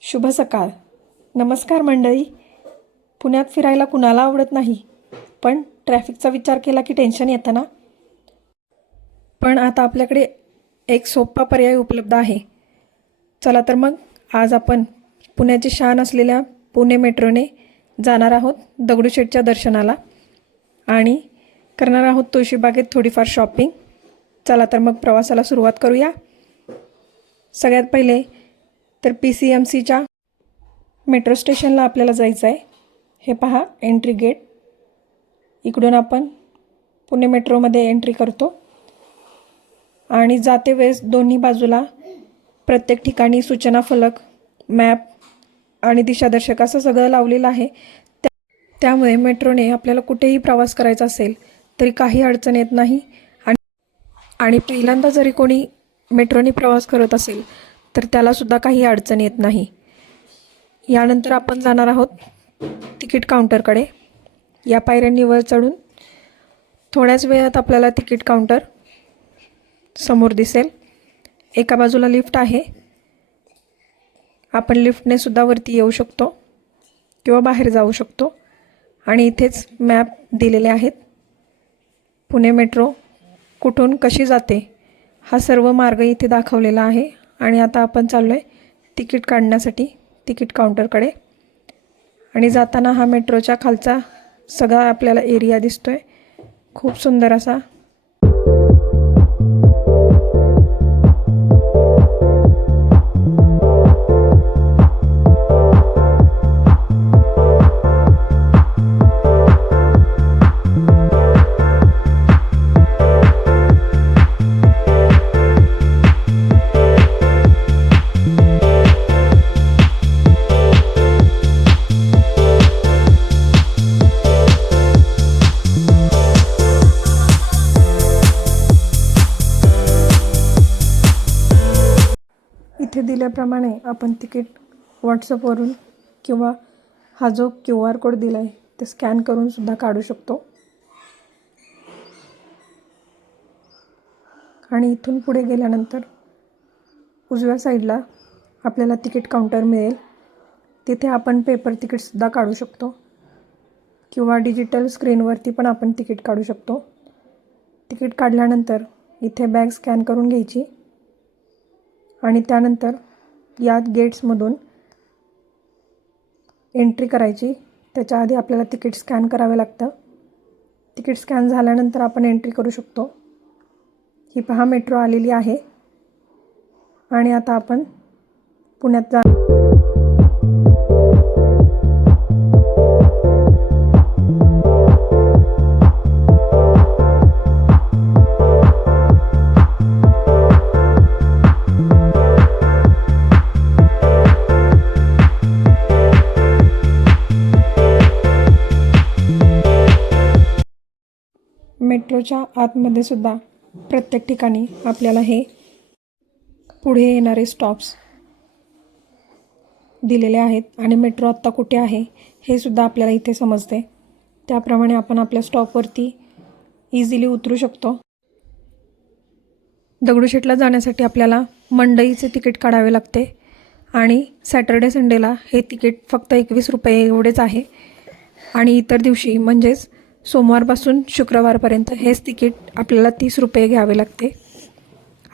शुभ सकाळ. नमस्कार मंडळी. पुण्यात फिरायला कुणाला आवडत नाही? पण ट्रॅफिकचा विचार केला की टेन्शन येतं ना पण आता आपल्याकडे एक सोपा पर्याय उपलब्ध आहे. चला तर मग आज आपण पुण्याची शान असलेल्या पुणे मेट्रोने जाणार आहोत दगडूशेठच्या दर्शनाला. आणि करणार आहोत तुळशीबागेत थोडीफार शॉपिंग. चला तर मग प्रवासाला सुरुवात करूया. सगळ्यात पहिले तर पी सी एम सीच्या मेट्रो स्टेशनला आपल्याला जायचं आहे हे पहा एंट्री गेट. इकडून आपण पुणे मेट्रोमध्ये एंट्री करतो. आणि जाते वेळेस दोन्ही बाजूला प्रत्येक ठिकाणी सूचना फलक मॅप आणि दिशादर्शक असं सगळं लावलेलं आहे. त्या त्यामुळे मेट्रोने आपल्याला कुठेही प्रवास करायचा असेल तरी काही अडचण येत नाही. आणि आणि पहिल्यांदा जरी कोणी मेट्रोने प्रवास करत असेल तर त्यालासुद्धा काही अडचण येत नाही. यानंतर आपण जाणार आहोत तिकीट काउंटरकडे. या पायऱ्यांनी वर चढून थोड्याच वेळात आपल्याला तिकीट काउंटर समोर दिसेल. एका बाजूला लिफ्ट आहे. आपण लिफ्टने सुद्धा वरती येऊ शकतो किंवा बाहेर जाऊ शकतो. आणि इथेच मॅप दिलेले आहेत. पुणे मेट्रो कुठून कशी जाते हा सर्व मार्ग इथे दाखवलेला आहे. आणि आता आपण चाललो आहे तिकीट काढण्यासाठी तिकीट काउंटरकडे. आणि जाताना हा मेट्रोच्या खालचा सगळा आपल्याला एरिया दिसतो आहे खूप सुंदर असा त्याप्रमाणे आपण तिकीट व्हॉट्सअपवरून किंवा हा जो क्यू आर कोड दिला आहे ते स्कॅन करूनसुद्धा काढू शकतो. आणि इथून पुढे गेल्यानंतर उजव्या साईडला आपल्याला तिकीट काउंटर मिळेल. तिथे आपण पेपर तिकीटसुद्धा काढू शकतो. किंवा डिजिटल स्क्रीनवरती पण आपण तिकीट काढू शकतो. तिकीट काढल्यानंतर इथे बॅग स्कॅन करून घ्यायची. आणि त्यानंतर या गेट्समधून एंट्री करायची. त्याच्या आधी आपल्याला तिकीट स्कॅन करावे लागतं. तिकीट स्कॅन झाल्यानंतर आपण एंट्री करू शकतो. ही पहा मेट्रो आलेली आहे. आणि आता आपण पुण्यात जा मेट्रोच्या आतमध्ये सुद्धा प्रत्येक ठिकाणी आपल्याला हे पुढे येणारे स्टॉप्स दिलेले आहेत. आणि मेट्रो आत्ता कुठे आहे हे सुद्धा आपल्याला इथे समजते. त्याप्रमाणे आपण आपल्या स्टॉपवरती इझिली उतरू शकतो. दगडूशेठला जाण्यासाठी आपल्याला मंडईचे तिकीट काढावे लागते. आणि सॅटर्डे संडेला हे तिकीट फक्त एकवीस रुपये एवढेच आहे. आणि इतर दिवशी म्हणजेच सोमवारपासून शुक्रवारपर्यंत हेच तिकीट आपल्याला तीस रुपये घ्यावे लागते.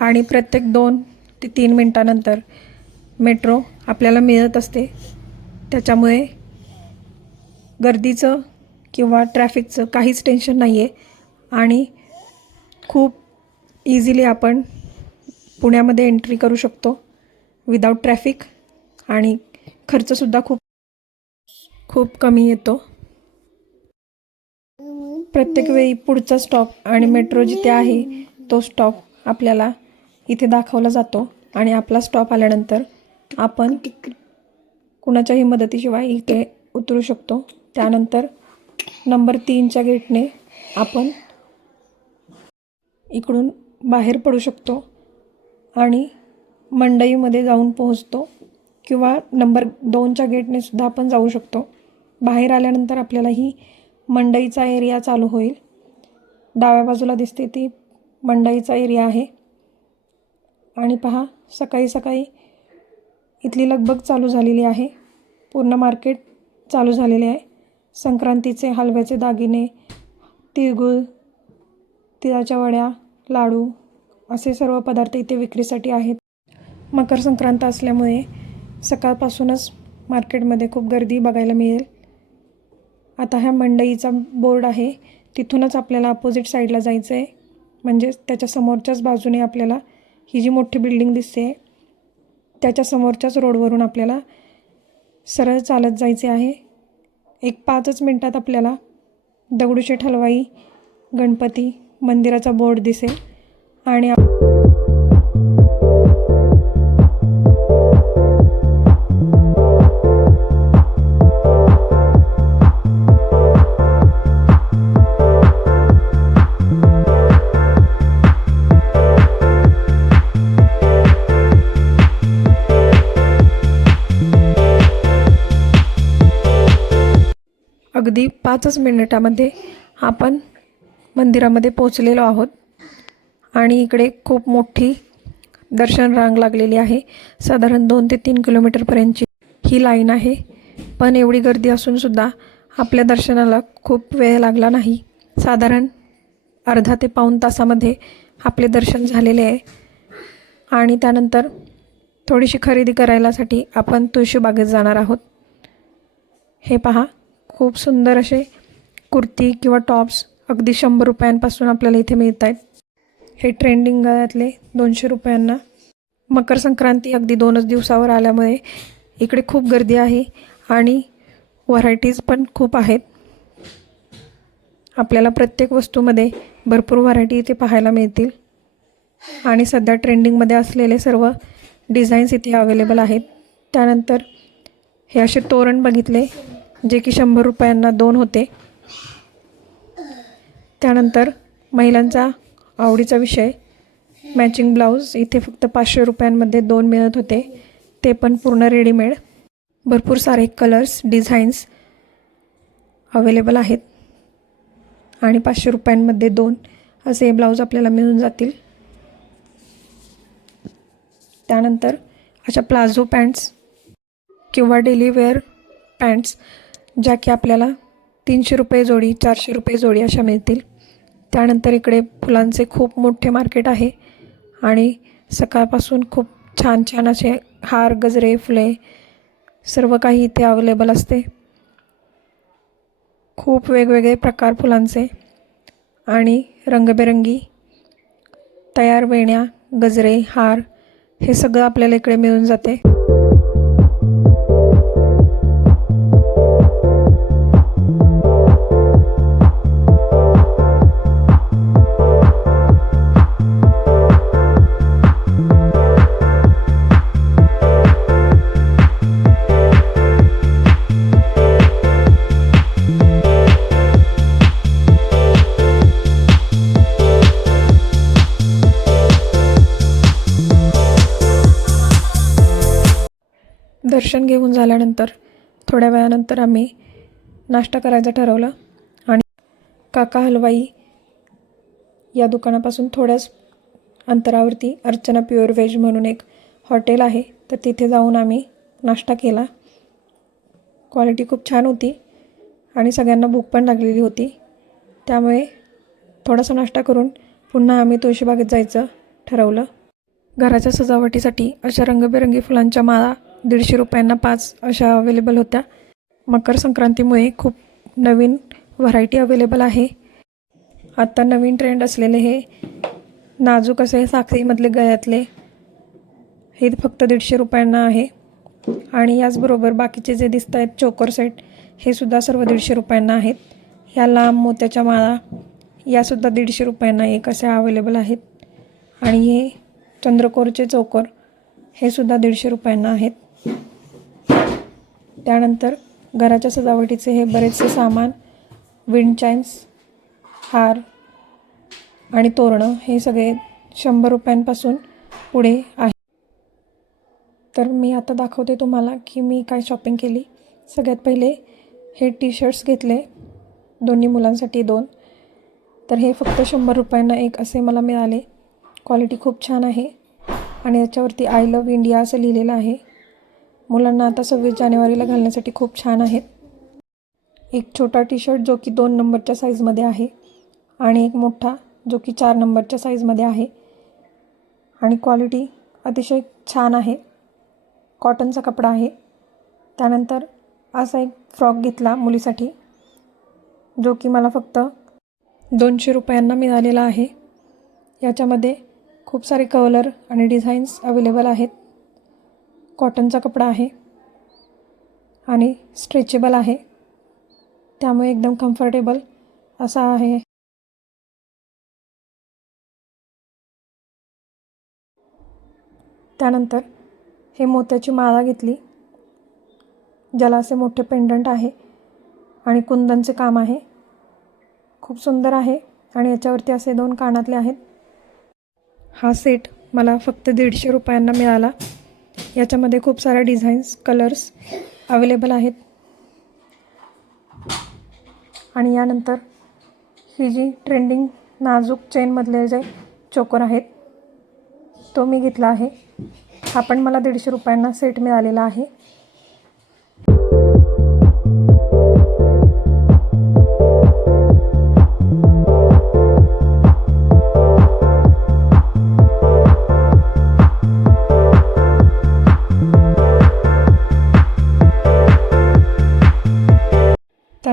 आणि प्रत्येक दोन ते तीन मिनटानंतर मेट्रो आपल्याला मिळत असते. त्याच्यामुळे गर्दीचं किंवा ट्रॅफिकचं काहीच टेन्शन नाही आहे आणि खूप इझिली आपण पुण्यामध्ये एंट्री करू शकतो विदाऊट ट्रॅफिक आणि खर्चसुद्धा खूप खूप कमी येतो. प्रत्येक वेळी पुढचा स्टॉप आणि मेट्रो जिथे आहे तो स्टॉप आपल्याला इथे दाखवला जातो. आणि आपला स्टॉप आल्यानंतर आपण कुणाच्याही मदतीशिवाय इथे उतरू शकतो. त्यानंतर नंबर तीनच्या गेटने आपण इकडून बाहेर पडू शकतो आणि मंडईमध्ये जाऊन पोहोचतो किंवा नंबर दोनच्या गेटने सुद्धा आपण जाऊ शकतो. बाहेर आल्यानंतर आपल्याला ही मंडईचा एरिया चालू होईल. डाव्या बाजूला दिसते ती मंडईचा एरिया आहे. आणि पहा सकाळी सकाळी इथली लगबग चालू झालेली आहे. पूर्ण मार्केट चालू झालेले आहे. संक्रांतीचे हलव्याचे दागिने तिळगुळ तिळाच्या वड्या लाडू असे सर्व पदार्थ इथे विक्रीसाठी आहेत. मकर संक्रांत असल्यामुळे सकाळपासूनच मार्केटमध्ये खूप गर्दी बघायला मिळेल. आता ह्या मंडईचा बोर्ड आहे. तिथूनच आपल्याला अपोजिट साईडला जायचं आहे म्हणजेच त्याच्या समोरच्याच बाजूने आपल्याला ही जी मोठी बिल्डिंग दिसते त्याच्या समोरच्याच रोडवरून आपल्याला सरळ चालत जायचे आहे. एक पाचच मिनटात आपल्याला दगडूशेठ हलवाई गणपती मंदिराचा बोर्ड दिसेल आणि पाचच मिनिटामध्ये आपण मंदिरामध्ये पोचलेलो आहोत. आणि इकडे खूप मोठी दर्शन रांग लागलेली आहे. साधारण दोन ते तीन किलोमीटरपर्यंतची ही लाईन आहे. पण एवढी गर्दी असूनसुद्धा आपल्या दर्शनाला खूप वेळ लागला नाही. साधारण अर्धा ते पाऊण तासामध्ये आपले दर्शन झालेले आहे. आणि त्यानंतर थोडीशी खरेदी करायलासाठी आपण तुळशीबागेत जाणार आहोत. हे पहा. खूप सुंदर असे कुर्ती किंवा टॉप्स अगदी शंभर रुपयांपासून आपल्याला इथे मिळत आहेत हे ट्रेंडिंग गळ्यातले दोनशे रुपयांना. मकर संक्रांती अगदी दोनच दिवसावर आल्यामुळे इकडे खूप गर्दी आहे आणि व्हरायटीज पण खूप आहेत. आपल्याला प्रत्येक वस्तूमध्ये भरपूर व्हरायटी इथे पाहायला मिळतील. आणि सध्या ट्रेंडिंगमध्ये असलेले सर्व डिझाईन्स इथे अवेलेबल आहेत. त्यानंतर हे असे तोरण बघितले. जे की शंभर रुपयांना दोन होते. त्यानंतर महिलांचा आवडीचा विषय मॅचिंग ब्लाऊज इथे फक्त पाचशे रुपयांमध्ये दोन मिळत होते. ते पण पूर्ण रेडीमेड भरपूर सारे कलर्स डिझाईन्स अवेलेबल आहेत. आणि पाचशे रुपयांमध्ये दोन असे ब्लाऊज आपल्याला मिळून जातील. त्यानंतर अशा प्लाझो पॅन्ट्स किंवा डेली वेअर पॅन्ट्स ज्या की आपल्याला तीनशे रुपये जोडी चारशे रुपये जोडी अशा मिळतील. त्यानंतर इकडे फुलांचे खूप मोठे मार्केट आहे आणि सकाळपासून खूप छान छान असे हार गजरे फुले सर्व काही इथे अवेलेबल असते. खूप वेगवेगळे प्रकार फुलांचे आणि रंगबेरंगी तयार वेण्या गजरे हार हे सगळं आपल्याला इकडे मिळून जाते. दर्शन घेऊन झाल्यानंतर थोड्या वेळानंतर आम्ही नाश्ता करायचं ठरवलं आणि काका हलवाई या दुकानापासून थोड्याच अंतरावरती अर्चना प्युअर व्हेज म्हणून एक हॉटेल आहे तर तिथे जाऊन आम्ही नाश्ता केला. क्वालिटी खूप छान होती आणि सगळ्यांना भूक पण लागलेली होती. त्यामुळे थोडासा नाश्ता करून पुन्हा आम्ही तुळशीबागेत जायचं ठरवलं. घराच्या सजावटीसाठी अशा रंगबेरंगी फुलांच्या माळा दीडशे रुपयांना पाच अशा अवेलेबल होत्या. मकर संक्रांतीमुळे खूप नवीन व्हरायटी अवेलेबल आहे. आत्ता नवीन ट्रेंड असलेले हे नाजूक असे साखळीमधले गळ्यातले हे फक्त दीडशे रुपयांना आहे. आणि याचबरोबर बाकीचे जे दिसत आहेत चोकर सेट हे सुद्धा सर्व दीडशे रुपयांना आहेत. ह्या लांब मोत्याच्या माळा यासुद्धा दीडशे रुपयांना एक असे अवेलेबल आहेत. आणि हे चंद्रकोरचे चोकर हे सुद्धा दीडशे रुपयांना आहेत. त्यानंतर घराच्या सजावटीचे हे बरेचसे सामान विंड चाईम्स हार आणि तोरणं हे सगळे शंभर रुपयांपासून पुढे आहे. तर मी आता दाखवते तुम्हाला की मी काय शॉपिंग केली. सगळ्यात पहिले हे टी शर्ट्स घेतले दोन्ही मुलांसाठी दोन. तर हे फक्त शंभर रुपयांना एक असे मला मिळाले. क्वालिटी खूप छान आहे. आणि याच्यावरती आय लव्ह इंडिया असं लिहिलेलं आहे. मुलांना आता सव्वीस जानेवारीला घालण्यासाठी खूप छान आहेत. एक छोटा टी शर्ट जो की दोन नंबरच्या साईजमध्ये आहे आणि एक मोठा जो की चार नंबरच्या साईजमध्ये आहे. आणि क्वालिटी अतिशय छान आहे. कॉटनचा कपडा आहे. त्यानंतर असा एक फ्रॉक घेतला मुलीसाठी जो की मला फक्त दोनशे रुपयांना मिळालेला आहे. याच्यामध्ये खूप सारे कलर आणि डिझाईन्स अवेलेबल आहेत. कॉटनचा कपडा आहे आणि स्ट्रेचेबल आहे. त्यामुळे एकदम कम्फर्टेबल असा आहे. त्यानंतर हे मोत्याची माळा घेतली ज्याला असे मोठे पेंडंट आहे आणि कुंदनचे काम आहे. खूप सुंदर आहे आणि याच्यावरती असे दोन कानातले आहेत. हा सेट मला फक्त दीडशे रुपयांना मिळाला. याच्यामध्ये खूप साऱ्या डिझाईन्स कलर्स अवेलेबल आहेत. आणि यानंतर ही जी ट्रेंडिंग नाजूक चेनमधले जे चोकर आहेत तो मी घेतला आहे. हा पण मला दीडशे रुपयांना सेट मिळालेला आहे.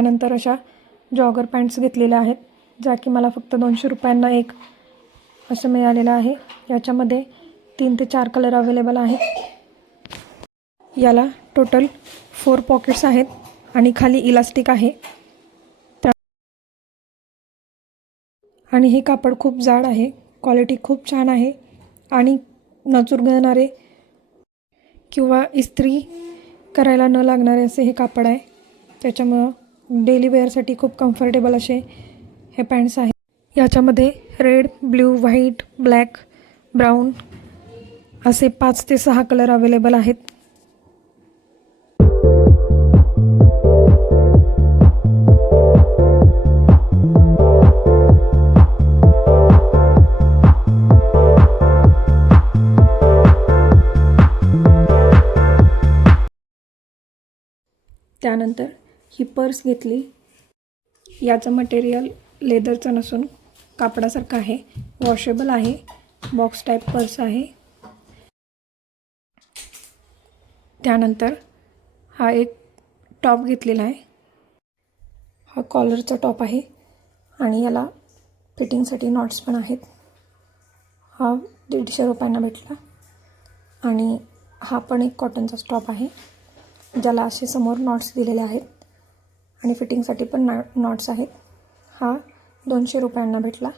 त्यानंतर अशा जॉगर पॅन्ट्स घेतलेल्या आहेत ज्या की मला फक्त दोनशे रुपयांना एक असं मिळालेलं आहे. याच्यामध्ये तीन ते चार कलर अवेलेबल आहेत. याला टोटल फोर पॉकेट्स आहेत आणि खाली इलास्टिक आहे. त्या आणि हे कापड खूप जाड आहे क्वालिटी खूप छान आहे आणि नाचूर घेणारे किंवा इस्त्री करायला न लागणारे असे हे कापड आहे. त्याच्यामुळं डेली वेअरसाठी खूप कम्फर्टेबल असे हे पॅन्ट्स आहेत. याच्यामध्ये red blue white black brown असे पाच ते सहा कलर अवेलेबल आहेत. त्यानंतर ही पर्स घेतली. याचं मटेरियल लेदरचं नसून कापडासारखं आहे. वॉशेबल आहे. बॉक्स टाईप पर्स आहे. त्यानंतर हा एक टॉप घेतलेला आहे. हा कॉलरचा टॉप आहे. आणि याला फिटिंगसाठी नॉट्स पण आहेत. हा दीडशे रुपयांना भेटला. आणि हा पण एक कॉटनचा टॉप आहे. ज्याला असे समोर नॉट्स दिलेले आहेत. आणि फिटिंगसाठी पण नॉ नॉट्स आहेत. हा दोनशे रुपयांना भेटला.